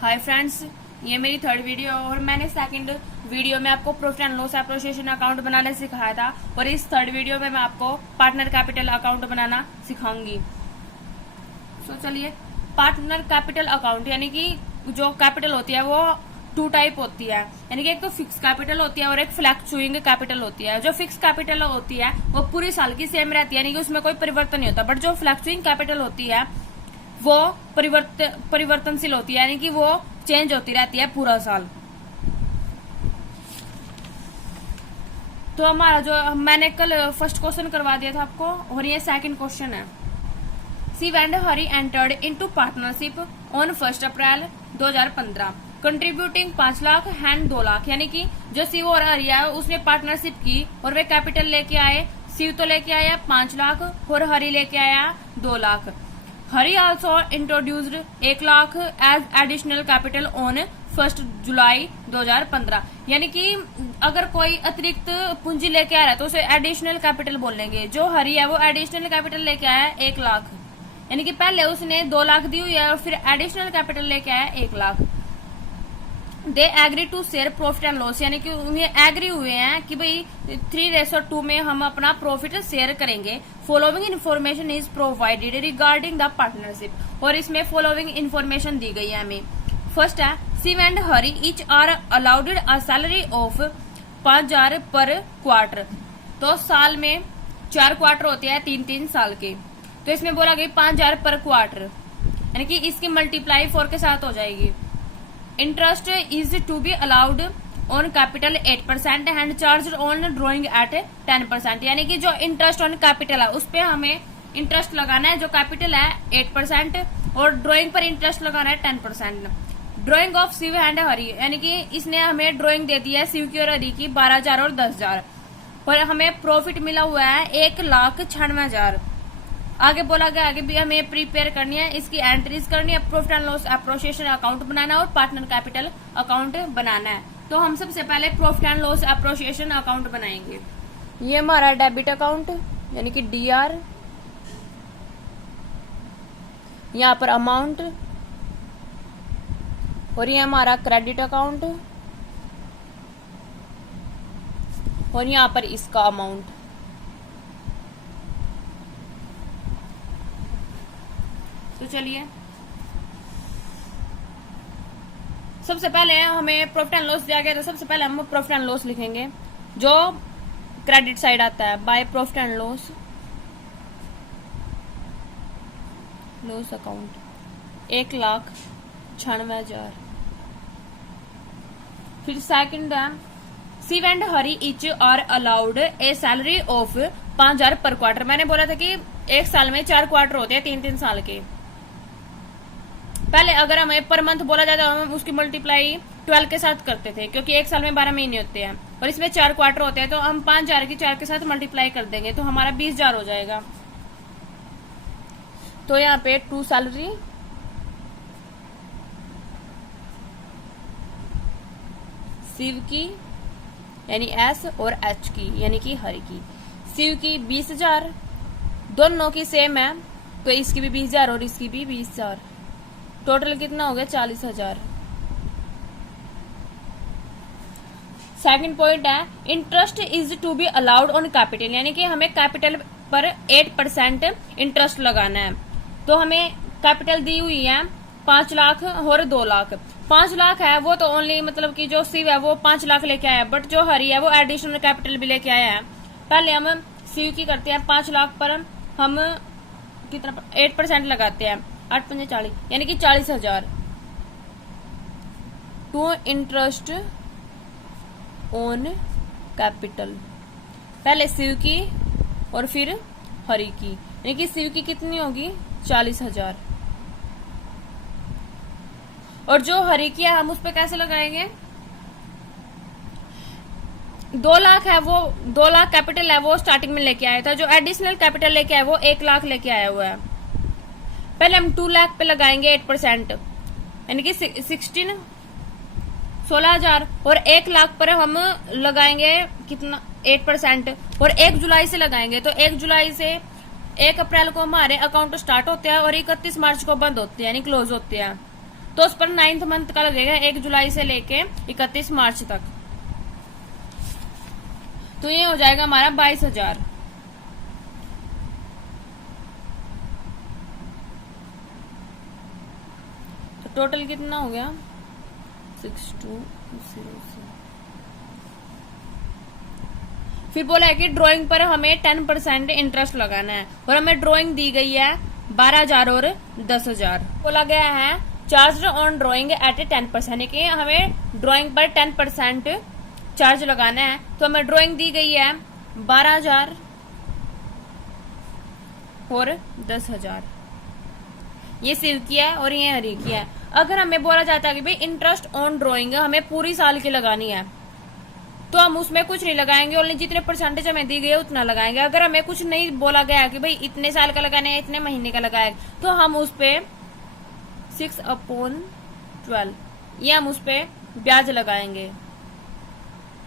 Hi friends, ये मेरी third video और मैंने सेकंड वीडियो में आपको प्रॉफिट एंड लॉस एप्रोसिएशन अकाउंट बनाना सिखाया था और इस थर्ड वीडियो में मैं आपको पार्टनर कैपिटल अकाउंट बनाना सिखाऊंगी। चलिए, पार्टनर कैपिटल अकाउंट यानी कि जो कैपिटल होती है वो टू टाइप होती है, यानी कि एक तो फिक्स कैपिटल होती है और एक फ्लक्चुइंग कैपिटल होती है। जो फिक्स कैपिटल होती है वो पूरी साल की सेम रहती है, यानी कि उसमें कोई परिवर्तन नहीं होता। बट जो फ्लक्चुइंग कैपिटल होती है वो परिवर्तनशील होती है, यानी कि वो चेंज होती रहती है पूरा साल। तो हमारा जो मैंने कल फर्स्ट क्वेश्चन करवा दिया था आपको और ये सेकंड क्वेश्चन है। Shiv and Hari entered into partnership on 1 April 2015 contributing 5 lakh and 2 lakh, यानी कि जो शिव और हरी है उसने पार्टनरशिप की और वे कैपिटल लेके आए। शिव तो लेके आया 5 लाख और हरी लेके आया 2 lakh. Hari also introduced 1 lakh as additional capital on 1 July 2015, यानी कि अगर कोई अतिरिक्त पूंजी लेके आ रहा है तो उसे एडिशनल कैपिटल बोलेंगे। जो हरी है वो एडिशनल कैपिटल लेके आया 1 लाख, यानी कि पहले उसने 2 लाख दी हुई है और फिर एडिशनल कैपिटल लेके आया 1 lakh. They agree to share profit and loss, यानी कि उन्हें एग्री हुए हैं कि भाई 3:2 में हम अपना प्रॉफिट शेयर करेंगे। Following information is provided regarding the partnership, और इसमें फॉलोइंग इन्फॉर्मेशन दी गई है हमें। फर्स्ट है, Shiv and Hari each are allowed a salary of 5,000 per quarter. तो साल में 4 क्वार्टर होते हैं 3-3 साल के, तो इसमें बोला गया 5,000 पर क्वार्टर, यानी कि इसकी मल्टीप्लाई 4 के साथ हो जाएगी। Interest is to be allowed on capital 8% and charge on drawing at 10%, यानी कि जो इंटरेस्ट ऑन कैपिटल है उस पर हमें इंटरेस्ट लगाना है। जो कैपिटल है 8% और ड्रॉइंग पर इंटरेस्ट लगाना है 10%। Drawing of Shiv and Hari, यानी कि इसने हमें ड्रॉइंग दे दी है शिव की और हरी की 12,000 और 10,000 और हमें प्रॉफिट मिला हुआ है 1,96,000। आगे बोला गया आगे भी हमें प्रिपेयर करनी है, इसकी एंट्रीज करनी है, प्रॉफिट एंड लॉस एप्रोसिएशन अकाउंट बनाना है और पार्टनर कैपिटल अकाउंट बनाना है। तो हम सबसे पहले प्रॉफिट एंड लॉस एप्रोसिएशन अकाउंट बनाएंगे। ये हमारा डेबिट अकाउंट यानी कि DR, यहाँ पर अमाउंट, और ये हमारा क्रेडिट अकाउंट और यहाँ पर इसका अमाउंट। तो चलिए, सबसे पहले हमें प्रॉफिट एंड लॉस दिया गया, तो सबसे पहले हम प्रॉफिट एंड लॉस लिखेंगे। जो क्रेडिट साइड आता है by profit and loss account 1,96,000। फिर सेकंड है, Shiv and Hari each are allowed a salary of 5,000 per quarter. मैंने बोला था कि एक साल में 4 क्वार्टर होते हैं 3-3 साल के। पहले अगर हमें पर मंथ बोला जाए तो हम उसकी मल्टीप्लाई 12 के साथ करते थे, क्योंकि एक साल में 12 महीने होते हैं और इसमें 4 क्वार्टर होते हैं, तो हम 5,000 की 4 के साथ मल्टीप्लाई कर देंगे तो हमारा 20,000 हो जाएगा। तो यहाँ पे 2 सैलरी शिव की यानी S और H की यानी कि हरि की। शिव की 20,000, दोनों की सेम है तो इसकी भी 20,000 और इसकी भी 20,000, टोटल कितना हो गया 40,000। सेकंड पॉइंट है, interest is to be allowed on capital, यानी कि हमें कैपिटल पर 8% इंटरेस्ट लगाना है। तो हमें कैपिटल दी हुई है 5 लाख और 2 लाख। 5 लाख है वो तो ओनली मतलब कि जो शिव है वो 5 लाख लेके आया, बट जो हरी है वो एडिशनल कैपिटल भी लेके आया है। पहले हम शिव की करते हैं, 5 लाख पर हम कितना 8% लगाते हैं, 8×5 40, यानी कि 40,000 टू इंटरेस्ट ऑन कैपिटल। पहले शिव की और फिर हरी की, यानी कि शिव की कितनी होगी 40,000 और जो हरी की है हम उस पर कैसे लगाएंगे। 2 लाख है वो 2 लाख कैपिटल है वो स्टार्टिंग में लेके आया था, जो एडिशनल कैपिटल लेके आया वो 1 लाख लेके आया हुआ है। पहले हम 2 लाख पे लगाएंगे 8%, यानी कि 16,000 और 1 लाख पर हम लगाएंगे कितना 8% और 1 जुलाई से लगाएंगे। तो 1 जुलाई से 1 अप्रैल को हमारे अकाउंट स्टार्ट होते हैं और 31 मार्च को बंद होते हैं यानी क्लोज होते हैं। तो उस पर 9th मंथ का लगेगा 1 जुलाई से लेके 31 मार्च तक। तो ये हो जाएगा हमारा 22,000। तो टोटल कितना हो गया 6206। फिर बोला है कि ड्राइंग पर हमें 10% इंटरेस्ट लगाना है और हमें ड्राइंग दी गई है 12,000 और 10,000। बोला गया है चार्ज ऑन ड्राइंग एट 10%, कि हमें ड्राइंग पर 10% चार्ज लगाना है। तो हमें ड्राइंग दी गई है 12,000 और 10,000, ये सिव किया है और ये हरी किया है। अगर हमें बोला जाता है कि भाई इंटरेस्ट ऑन ड्राइंग हमें पूरी साल की लगानी है, तो हम उसमें कुछ नहीं लगाएंगे, और जितने परसेंटेज हमें दी गई है उतना लगाएंगे। अगर हमें कुछ नहीं बोला गया कि भाई इतने साल का लगाना है, इतने महीने का लगाएगा, तो हम उस पे 6/12 ये हम उस पे ब्याज लगाएंगे,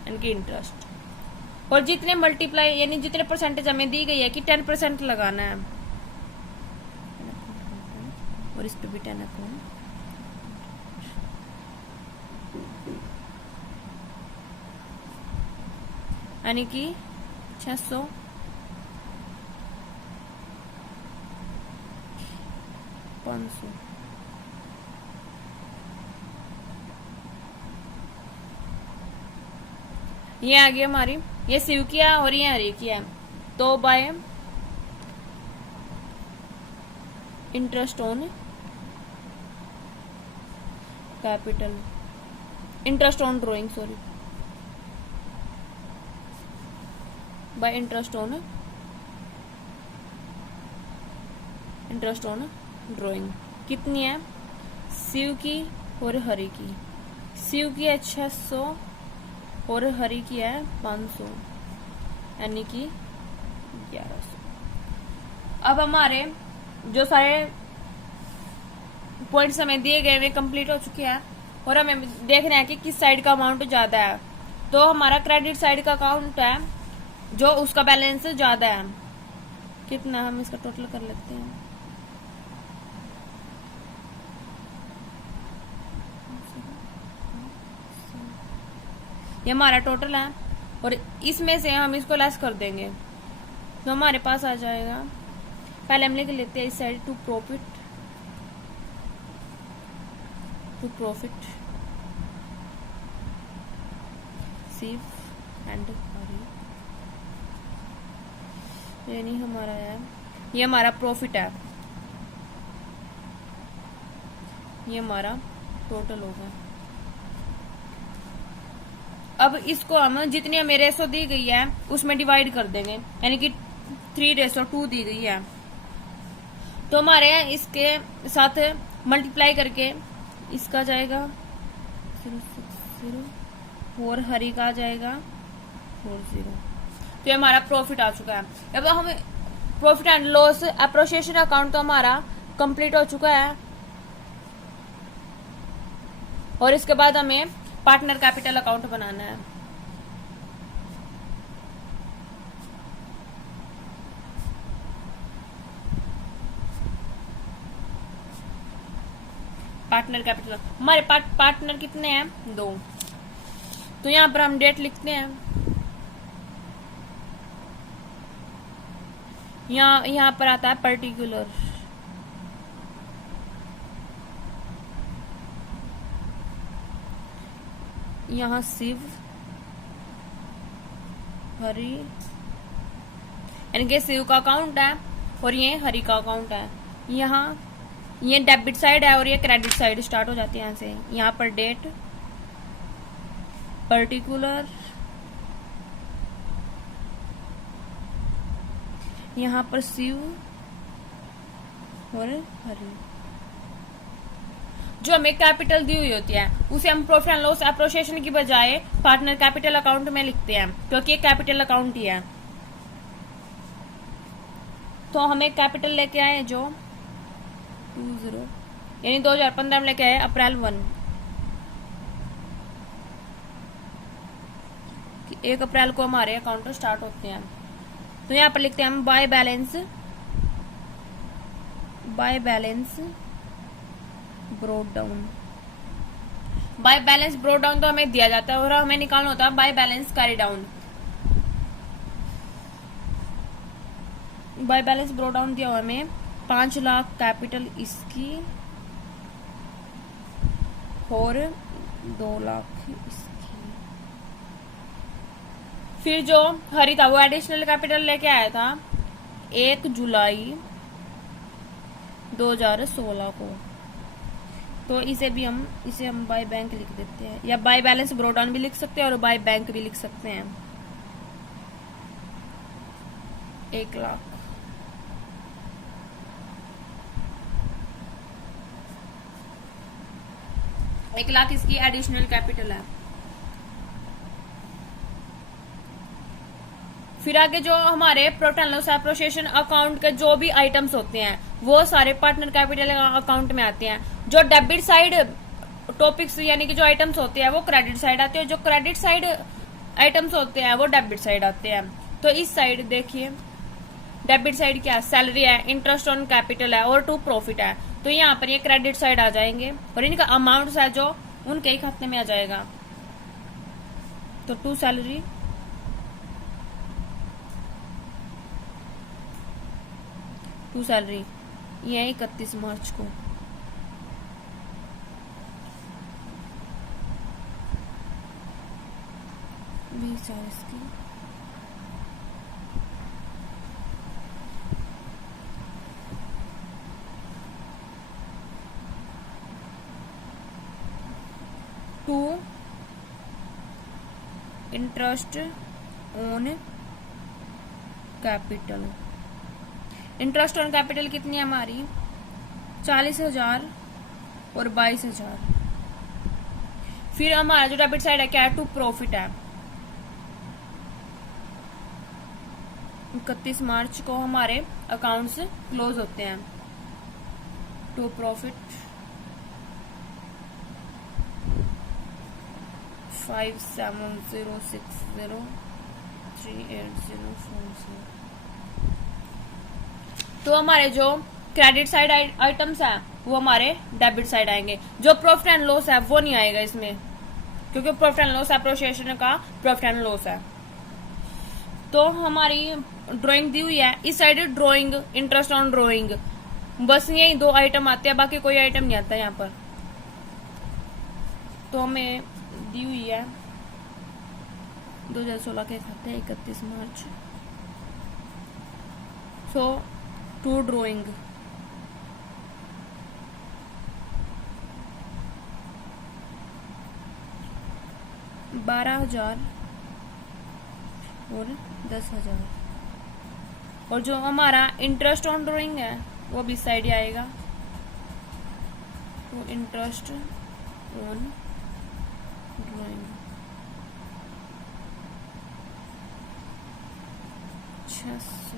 इनकी इंटरेस्ट। और जितने मल्टीप्लाई यानी जितने परसेंटेज हमें दी गई है कि 10% लगाना है, और इस पे भी 10%, यानी कि 600 500। ये आ गई हमारी, ये सिव किया और ये हरी किया। तो bye interest on capital, interest on drawing, sorry, bye interest on drawing कितनी है सिव की और हरी की। सिव की है 600 और हरी की है 500, यानी कि 1100। अब हमारे जो सारे पॉइंट्स हमें दिए गए वे कंप्लीट हो चुके हैं, और हमें देखना है कि किस साइड का अमाउंट ज्यादा है। तो हमारा क्रेडिट साइड का अकाउंट है जो उसका बैलेंस ज्यादा है। कितना, हम इसका टोटल कर लेते हैं। ये हमारा टोटल है, और इसमें से हम इसको लेस कर देंगे तो हमारे पास आ जाएगा। पहले हम लिख लेते हैं इस साइड टू प्रॉफिट सिव एंड हरी, यानी हमारा है, ये हमारा प्रॉफिट है, ये हमारा टोटल होगा। अब इसको हम जितनी हमें रेशो दी गई है उसमें डिवाइड कर देंगे, यानी कि 3:2 दी गई है। तो हमारे इसके साथ मल्टीप्लाई करके इसका जाएगा 060 और हरी का आ जाएगा 40। तो ये हमारा प्रॉफिट आ चुका है। अब हम प्रॉफिट एंड लॉस एप्रोसिएशन अकाउंट तो हमारा कंप्लीट हो चुका है, और इसके बाद हमें पार्टनर कैपिटल अकाउंट बनाना है। पार्टनर कैपिटल हमारे पार्टनर कितने हैं, 2। तो यहां पर हम डेट लिखते हैं। यहां पर आता है पर्टिकुलर, यहाँ शिव हरी, यानी कि शिव का अकाउंट है और ये हरी का अकाउंट है। यहाँ ये डेबिट साइड है और ये क्रेडिट साइड स्टार्ट हो जाती है यहाँ से। यहाँ पर डेट, पर्टिकुलर, यहाँ पर शिव और हरी। जो हमें कैपिटल दी हुई होती है उसे हम प्रॉफिट एंड लॉस एप्रोसिएशन की बजाय पार्टनर कैपिटल अकाउंट में लिखते हैं, क्योंकि ये कैपिटल अकाउंट ही है। तो हमें कैपिटल लेके आए जो 20 यानी 2015 में लेके आए अप्रैल 1, 1 अप्रैल को हमारे अकाउंट स्टार्ट होते हैं। तो यहाँ पर लिखते हैं हम by balance brought down. By balance brought down तो हमें दिया जाता है और हमें निकालना होता है by balance carry down. By balance brought down दिया हुआ हमें 5 लाख कैपिटल इसकी और 2 लाख इसकी। फिर जो हरी था वो एडिशनल कैपिटल लेके आया था 1 जुलाई 2016 को, तो इसे हम बाय बैंक लिख देते हैं, या बाय बैलेंस ब्रोट डाउन भी लिख सकते हैं और बाय बैंक भी लिख सकते हैं। 1 लाख। एक लाख इसकी एडिशनल कैपिटल है। फिर आगे जो हमारे profit and loss appropriation account के जो भी आइटम्स होते हैं वो सारे पार्टनर कैपिटल अकाउंट में आते हैं। जो डेबिट साइड टॉपिक्स यानी कि जो आइटम्स होते हैं वो क्रेडिट साइड आते हैं, जो क्रेडिट साइड आइटम्स होते हैं वो डेबिट साइड आते हैं। तो इस साइड देखिए डेबिट साइड क्या है, सैलरी है, इंटरेस्ट ऑन कैपिटल है और टू प्रॉफिट है, तो यहाँ पर ये क्रेडिट साइड आ जाएंगे और इनका अमाउंट है जो उनके ही खाते में आ जाएगा। तो टू सैलरी, ये 31 मार्च को। इसकी to interest on capital. Interest on capital कितनी है हमारी 40,000 और 22,000। फिर हमारा जो डेबिट साइड है क्या है, टू प्रॉफिट है। 31 मार्च को हमारे अकाउंट्स क्लोज होते हैं। To profit 5706038040। तो हमारे जो क्रेडिट साइड आइटम्स है वो हमारे डेबिट साइड आएंगे। जो प्रॉफिट एंड लॉस है वो नहीं आएगा इसमें, क्योंकि प्रॉफिट एंड लॉस एप्रोप्रिएशन का प्रॉफिट एंड लॉस है। तो हमारी ड्राइंग दी हुई है, इस side drawing, interest on drawing, बस यही 2 आइटम आते हैं, बाकी कोई आइटम नहीं आता यहाँ पर। तो हमें दी हुई है 2016 के खाते 31 मार्च। सो टू ड्राइंग, $12,000 और 10,000। और जो हमारा इंटरेस्ट ऑन ड्राइंग है वो भी साइड आएगा। तो इंटरेस्ट ऑन ड्राइंग 600।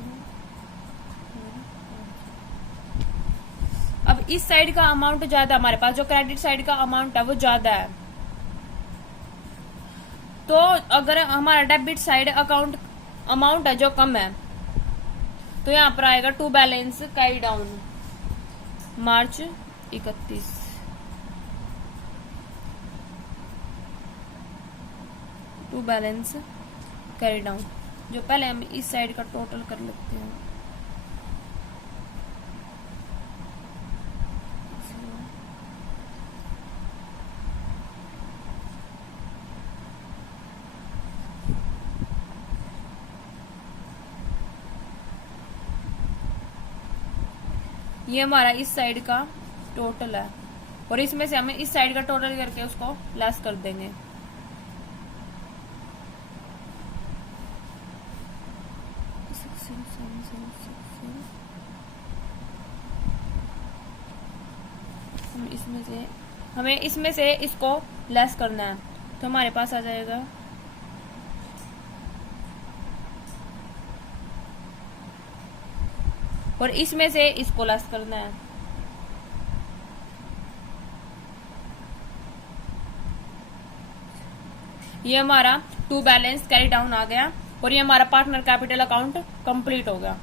अब इस साइड का अमाउंट ज्यादा, हमारे पास जो क्रेडिट साइड का अमाउंट है वो ज्यादा है। तो अगर हमारा डेबिट साइड अकाउंट अमाउंट है जो कम है तो यहाँ पर आएगा to balance carry down March 31। To balance carry down, जो पहले हम इस साइड का टोटल कर लेते हैं। ये हमारा इस साइड का टोटल है और इसमें से हमें इस साइड का टोटल करके उसको लेस कर देंगे। हमें इसमें से इसको लेस करना है, तो हमारे पास आ जाएगा और इसमें से इसको लेस करना है। ये हमारा टू बैलेंस कैरी डाउन आ गया और ये हमारा पार्टनर कैपिटल अकाउंट कंप्लीट हो गया।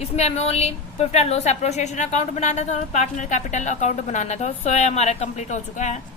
इसमें हमें only profit and loss appropriation account बनाना था और पार्टनर कैपिटल अकाउंट बनाना था। सो ये हमारा कंप्लीट हो चुका है।